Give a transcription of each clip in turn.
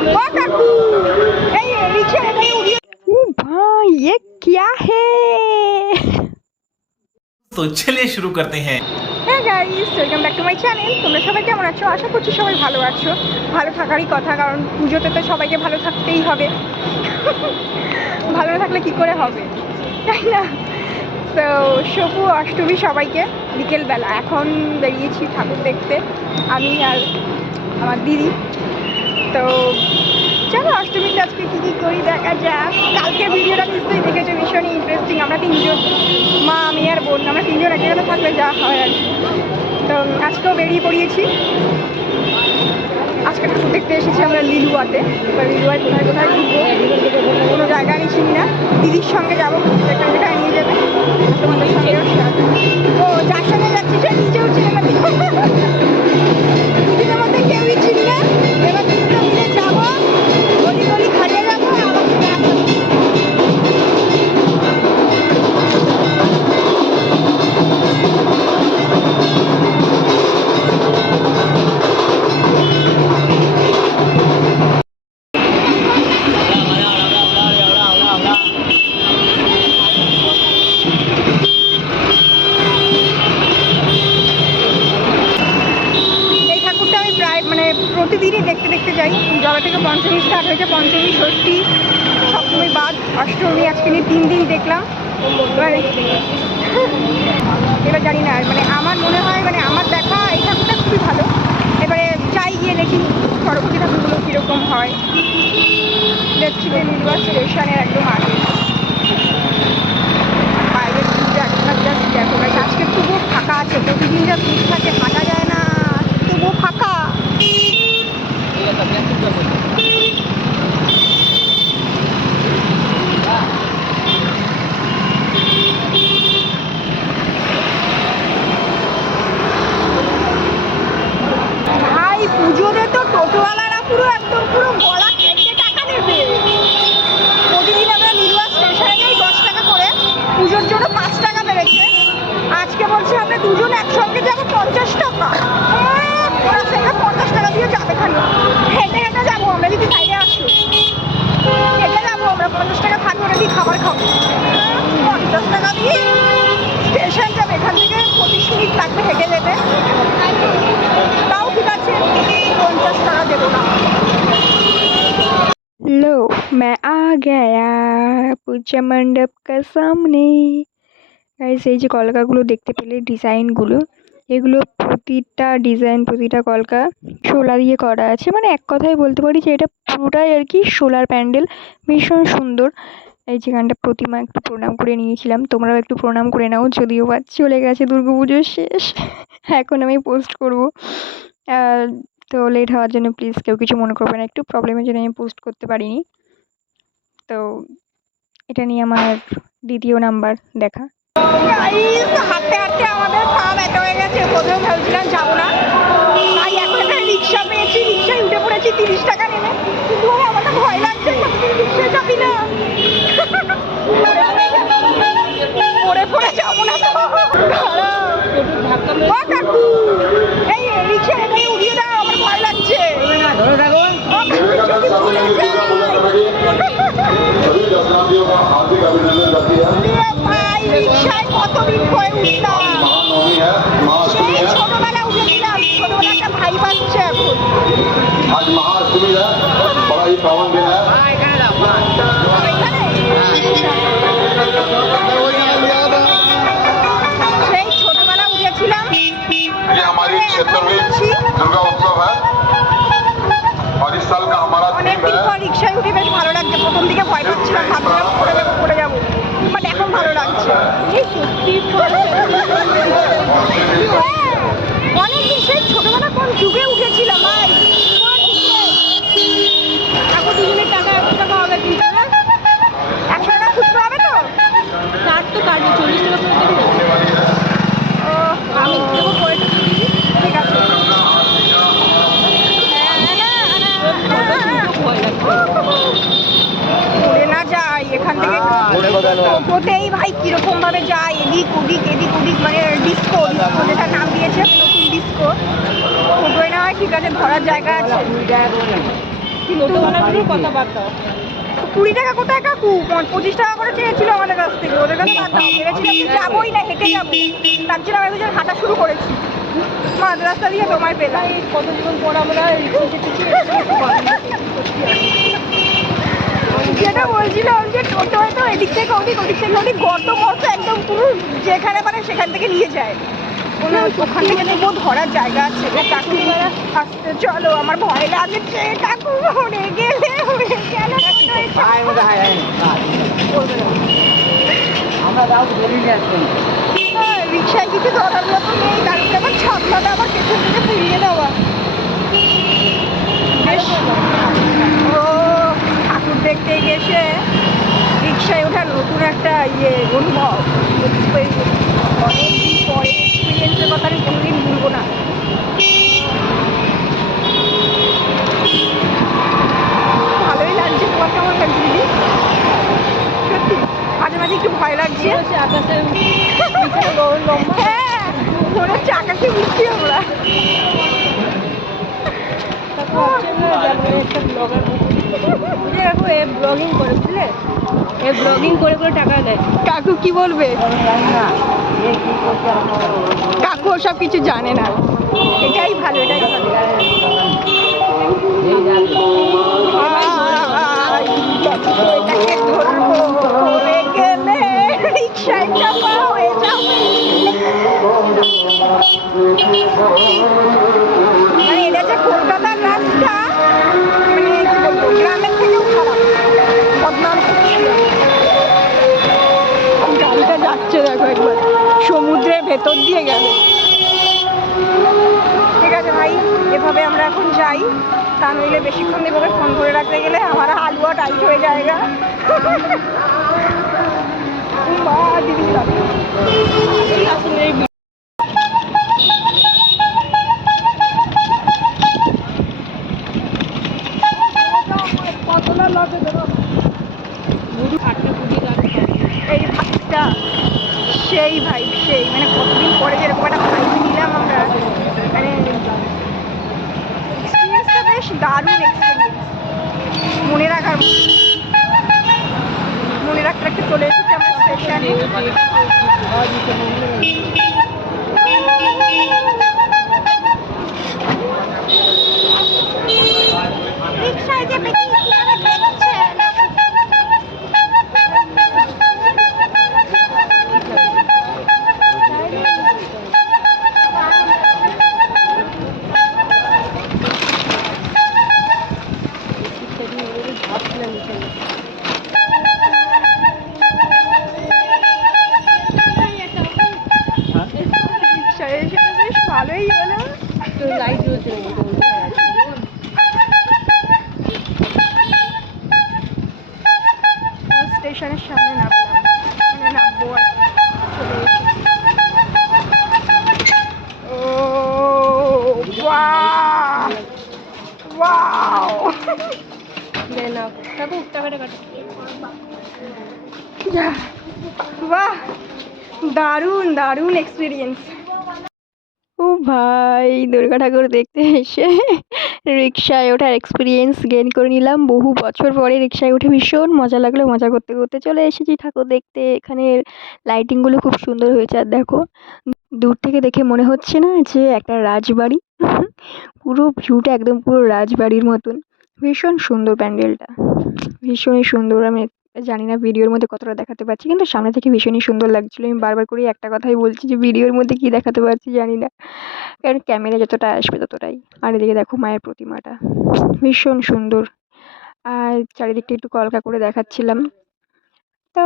ओ काकू ये रिक्शा में कहीं उड़ी ओ भाई ये क्या है तो चलिए शुरू करते हैं হ্যাঁ guys welcome back to my channel তোমরা সবাই কেমন আছো আশা করছি সবাই ভালো আছো ভালো থাকারই কথা কারণ পুজোতে তো সবাইকে ভালো থাকতেই হবে ভালো না থাকলে কী করে হবে তাই না তো শপু অষ্টমী সবাইকে বিকেলবেলা এখন বেরিয়েছি ঠাকুর দেখতে আমি আর আমার দিদি তো চলো, অষ্টমীতে আজকে কী কী করি দেখা যাক। কালকে ভিডিওটা নিশ্চয়ই দেখেছ ভীষণই ইন্টারেস্টিং আমরা তিনজন, মা, আমি আর বোন, আমরা তিনজন এক জায়গাতে থাকলে যা হয় আর তো আজকেও বেরিয়ে পড়িয়েছি। আজকে ঠাকুর দেখতে এসেছি আমরা লিলুয়াতে। এবার লিলুয়ায় কোথায় কোথায় ঘুরবো, কোনো জায়গা আমি চিনি না। দিদির সঙ্গে যাব, যেখানে যেখানে নিয়ে যাবে। তোমাদের সঙ্গেও করব। ও, যার সঙ্গে যাচ্ছি, সে নিজেও চিনে না। মিনিট লাগবে হেঁটে যেতে তাও ঠিক আছে পঞ্চাশ টাকা দেবো না लो मैं आ गया पूजा मंडप का सामने গাইস এই যে কলকাগুলো দেখতে পেলে ডিজাইনগুলো এগুলো প্রতিটা ডিজাইন প্রতিটা কলকা শোলা দিয়ে করা আছে মানে এক কথায় বলতে পারি যে এটা পুরোটাই আর কি সোলার প্যান্ডেল ভীষণ সুন্দর এই যেখানটা প্রতিমা একটু প্রণাম করে নিয়েছিলাম, তোমরাও একটু প্রণাম করে নাও, যদিও বা চলে গেছে দুর্গা পুজোর শেষ, এখন আমি পোস্ট করব। তো লেট হওয়ার জন্য প্লিজ কেউ কিছু মনে করবে না, একটু প্রবলেমের জন্য আমি পোস্ট করতে পারিনি। তো এটা নিয়ে আমার দ্বিতীয় নাম্বার দেখা। হাঁটতে হাঁটতে আমাদের পা ব্যথা হয়ে গেছে, প্রথমে না। এখন রিক্সা পেয়েছি, রিক্সায় উঠে পড়েছি, তিরিশ টাকা কিন্তু ভয় লাগছে अभिनंदन सबसे पहले दुर्गा पूजा कमेटी सभी दर्शनार्थियों का हार्दिक अभिनंदन करती है महानवमी है महाअष्टमी है आज महाअष्टमी है बड़ा ही पावन दिन है ये हमारी क्षेत्र में ভাবছিলাম পড়ে যাব পড়ে যাব বাট এখন ভালো লাগছে সত্যি অনেক সেই ছোটবেলা যুগে উঠেছিলাম ভাই এখন দুজনের টাকা একশো টাকা হবে কিন্তু একশো টাকা খুচরো হবে তো কার্ড তো কার্ড চল্লিশ টাকা আমি দেবো পয়সা ঠিক আছে ভয় লাগবে পড়ে না টোটোতেই ভাই কীরকম ভাবে যায় এদিক ওদিক এদিক ওদিক মানে ডিস্কো ডিস্কো যেটা নাম দিয়েছে নতুন ডিস্কো টোটোয় না হয় ঠিক আছে ধরার জায়গা আছে। কিন্তু কথাবার্তা। কুড়ি টাকা কোথায় কাকু? পঁচিশ টাকা করে চেয়েছিল আমাদের কাছ থেকে ওদের কাছে বাদ দাও। ভেবেছিলাম যাবোই না হেঁটে যাব। তার জন্য আমি দুজন হাঁটা শুরু করেছি। মাঝ রাস্তা দিয়ে তোমায় পেলাম। এই কত জীবন পর আমরা যেটা বলছিলাম যে টোটোয় তো এদিক থেকে ওদিক ওদিক থেকে ওদিক। গর্ত মর্ত একদম পুরো যেখানে মানে সেখান থেকে নিয়ে যায়। ওখান থেকে তো ধরার জায়গা আছে। কাকু আসতে চলো আমার ভয় লাগছে। কাকু উড়ে গেলে উড়ে গেলে হ্যাঁ, রিক্সায় কিছু ধরার মতো নেই। তার আবার ছাদনাটা আবার পেছন থেকে ফিরিয়ে দেওয়া। বেশ। দেখতে গেছে রিক্সায় ওঠার নতুন একটা ইয়ে অনুভব experience। অনেকদিন পরে এক্সপিরিয়েন্সের কথা আমি কোনোদিন ভুলবো না ভালোই লাগছে তোমার কেমন লাগছে দিদি সত্যি মাঝে মাঝে একটু ভয় লাগছে হচ্ছে আকাশে নিচে লম্বা হ্যাঁ মনে হচ্ছে আকাশে উঠছি আমরা তারপর হচ্ছে আমরা যাব একটা ব্লগার বুঝে রাখো এ ব্লগিং করে বুঝলে এ ব্লগিং করে করে টাকা দেয় কাকু কি বলবে? কাকু সব কিছু জানে না। এটাই ভালো এটাই ভালো। মানে এটা যে ভেতর দিয়ে গেল। ঠিক আছে ভাই, এভাবে আমরা এখন যাই। তা নইলে বেশিক্ষণ এভাবে ফোন করে রাখতে গেলে আমার হালুয়া টাইট হয়ে যায়গা। গা দিদি সেই ভাই সেই মানে কতদিন পরে যেরকম একটা ভাই নিলাম আমরা মানে বেশ দারুণ এক্সপিরিয়েন্স মনে রাখার। মনে রাখতে রাখতে চলে এসেছি আমরা স্টেশনে কাটো বাহ, দারুণ দারুণ এক্সপিরিয়েন্স ও ভাই, দুর্গা ঠাকুর দেখতে এসে রিক্সায় ওঠার এক্সপিরিয়েন্স গেইন করে নিলাম। বহু বছর পরে রিক্সায় উঠে ভীষণ মজা লাগল। মজা করতে করতে চলে এসেছি ঠাকুর দেখতে। এখানের লাইটিংগুলো খুব সুন্দর হয়েছে। আর দেখো, দূর থেকে দেখে মনে হচ্ছে না যে একটা রাজবাড়ি। পুরো ভিউটা একদম পুরো রাজবাড়ির মতন। ভীষণ সুন্দর প্যান্ডেলটা। ভীষণই সুন্দর। আমি জানি না ভিডিওর মধ্যে কতটা দেখাতে পারছি, কিন্তু সামনে থেকে ভীষণই সুন্দর লাগছিল। আমি বারবার করে একটা কথাই বলছি যে, ভিডিওর মধ্যে কী দেখাতে পারছি জানি না। কারণ ক্যামেরা যতটা আসবে ততটাই। আর এদিকে দেখো মায়ের প্রতিমাটা। ভীষণ সুন্দর। আর চারিদিকটা একটু কলকা করে দেখাচ্ছিলাম। তো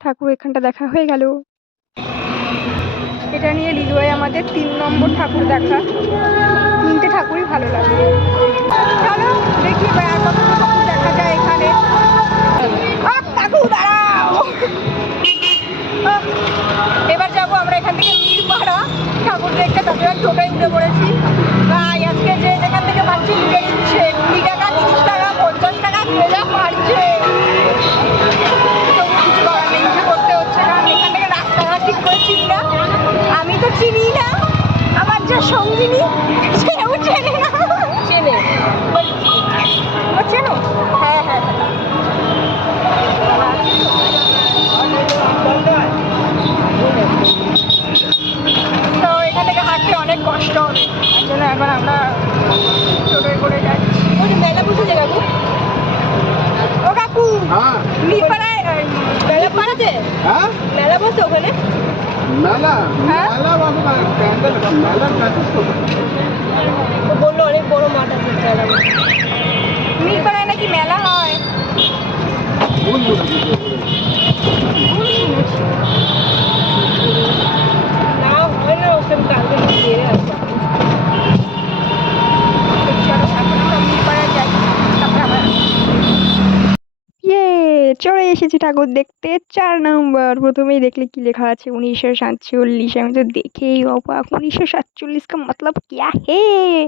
ঠাকুর এখানটা দেখা হয়ে গেল। এটা নিয়ে লিলুয়াই আমাদের তিন নম্বর ঠাকুর দেখা। তিনটে ঠাকুরই ভালো লাগে। চলো এখানে। এবার যাব আমরা এখান থেকে নীলপাড়া ঠাকুর দেখতে তারপরে টোটোয় উঠে পড়েছি। আজকে যে যেখান থেকে পাচ্ছি নিয়ে নিচ্ছে। কুড়ি টাকা, তিরিশ টাকা, পঞ্চাশ টাকা যা পারছে। কিছু উঠে করতে হচ্ছে কারণ এখান থেকে রাস্তাঘাট ঠিক করে না। আমি তো চিনি না। আমার যা সঙ্গিনী সেও চেনে না চেনে মিরপাড়ায় আহ, মেলা বসেছে হ্যাঁ মেলা বসে ওখানে মেলা হ্যাঁ? মেলা বাবু প্যান্ডেল মেলার কাছে তো ও বলল অনেক বড় মাঠ আছে মিরপাড়ায় নাকি মেলা হয়? না হয় না ওখানে কালকে গিয়ে আসব চলো এখন আমরা মিরপাড়ায় যাই তারপরে আবার ইয়ে চলে এসেছি ঠাকুর দেখতে চার নম্বর প্রথমেই দেখলে কি লেখা আছে উনিশশো সাতচল্লিশ আমি তো দেখেই অবাক উনিশশো সাতচল্লিশ का मतलब क्या है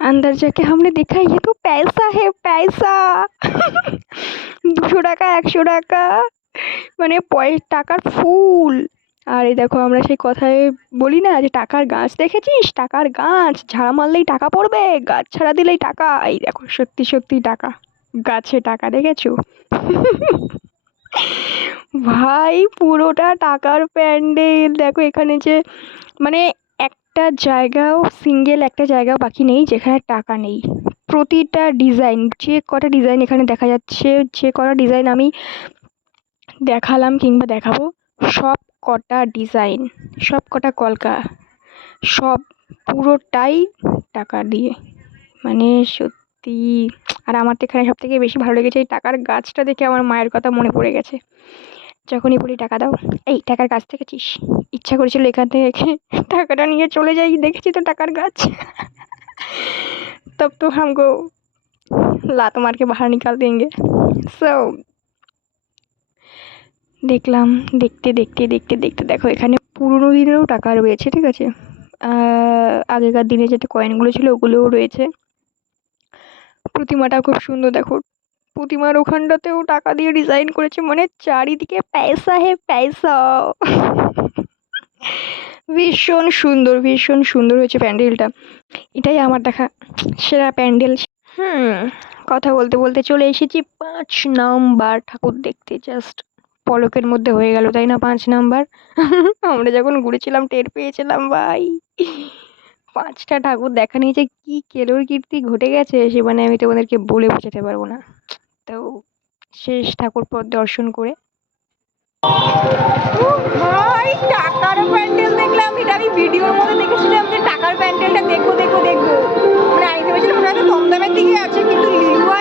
अंदर जाके हमने देखा ये तो पैसा है पैसा দুশো টাকা একশো টাকা মানে পয় টাকার ফুল আর এই দেখো আমরা সেই কথায় বলি না যে টাকার গাছ দেখেছিস টাকার গাছ ঝাড়া মারলেই টাকা পড়বে গাছ ছাড়া দিলেই টাকা এই দেখো সত্যি সত্যি টাকা গাছে টাকা দেখেছ? ভাই, পুরোটা টাকার প্যান্ডেল। দেখো এখানে যে মানে একটা জায়গাও সিঙ্গেল একটা জায়গা বাকি নেই যেখানে টাকা নেই। প্রতিটা ডিজাইন যে কটা ডিজাইন এখানে দেখা যাচ্ছে, যে কটা ডিজাইন আমি দেখালাম কিংবা দেখাবো, সব কটা ডিজাইন সব কটা কলকা, সব পুরোটাই টাকা দিয়ে। মানে সত্যি সত্যি। আর আমার তো এখানে সব থেকে বেশি ভালো লেগেছে এই টাকার গাছটা দেখে আমার মায়ের কথা মনে পড়ে গেছে। যখনই বলি, টাকা দাও। এই, টাকার গাছ দেখেছিস? ইচ্ছা করেছিল এখান থেকে টাকাটা নিয়ে চলে যাই, দেখেছি তো টাকার গাছ। তব তো হামগো লাত মারকে বাহার নিকাল দেঙ্গে। সো দেখলাম, দেখতে দেখতে দেখতে দেখতে, দেখো, এখানে পুরনো দিনেরও টাকা রয়েছে, ঠিক আছে? আগেকার দিনে যেটা কয়েনগুলো ছিল, ওগুলোও রয়েছে। প্রতিমাটা খুব সুন্দর, দেখো। প্রতিমার ওখানটাতেও টাকা দিয়ে ডিজাইন করেছে মানে চারিদিকে পয়সা হে পয়সা। ভীষণ সুন্দর ভীষণ সুন্দর হয়েছে প্যান্ডেলটা। এটাই আমার দেখা সেরা প্যান্ডেল। হুম, কথা বলতে বলতে চলে এসেছি পাঁচ নাম্বার ঠাকুর দেখতে। জাস্ট পলকের মধ্যে হয়ে গেল, তাই না? পাঁচ নাম্বার। আমরা যখন ঘুরেছিলাম, টের পেয়েছিলাম, ভাই। পাঁচটা ঠাকুর দেখা নিয়েছে কি কেলোর কীর্তি ঘটে গেছে, সে মানে আমি তোমাদেরকে বলে বোঝাতে পারব না। তো শেষ ঠাকুর পর দর্শন করে। ভাই, টাকার প্যান্ডেল দেখলাম, এটা আমি ভিডিওর মধ্যে দেখেছিলাম যে টাকার প্যান্ডেলটা দেখব দেখব দেখব মানে আমি ভেবেছিলাম ওটা হয়তো দমদমের দিকে আছে, কিন্তু লিলুয়া